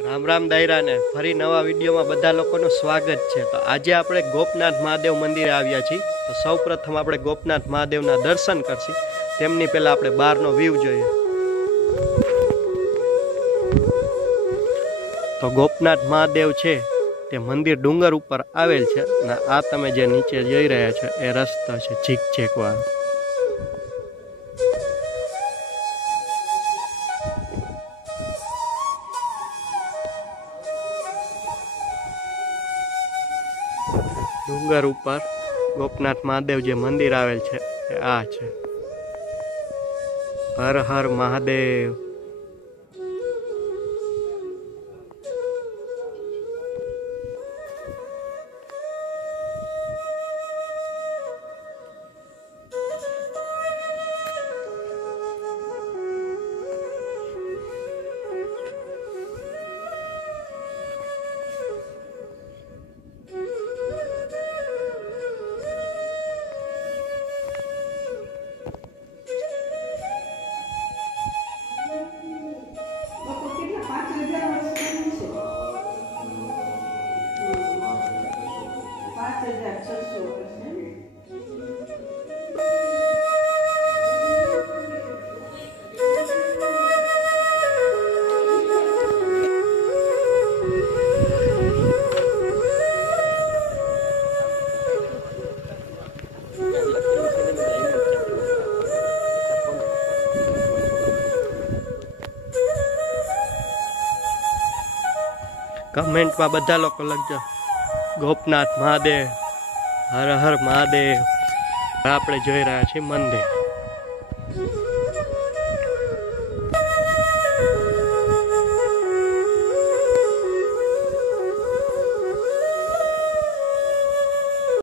राम राम दायरा ने फरी नवा विडियो में बधा लोगों स्वागत है। तो आज आप गोपनाथ महादेव मंदिर आव्या छीए। तो सौ प्रथम आप गोपनाथ महादेव ना दर्शन करशी तेमनी पहला आप बार नो व्यू जोईए। तो गोपनाथ महादेव छे ते मंदिर डूंगर उपर आवेल छे ने आ तमे जे नीचे जई रह्या छो ए रस्तो छे झीकझेक वाळो। डूंगर उपर गोपनाथ महादेव जे मंदिर आवेल छे आ छे। हर हर महादेव। कमेंट में बधा लोग लखजो गोपनाथ महादेव, हर हर महादेव। आपणे जोई रह्या छीए मंदिर।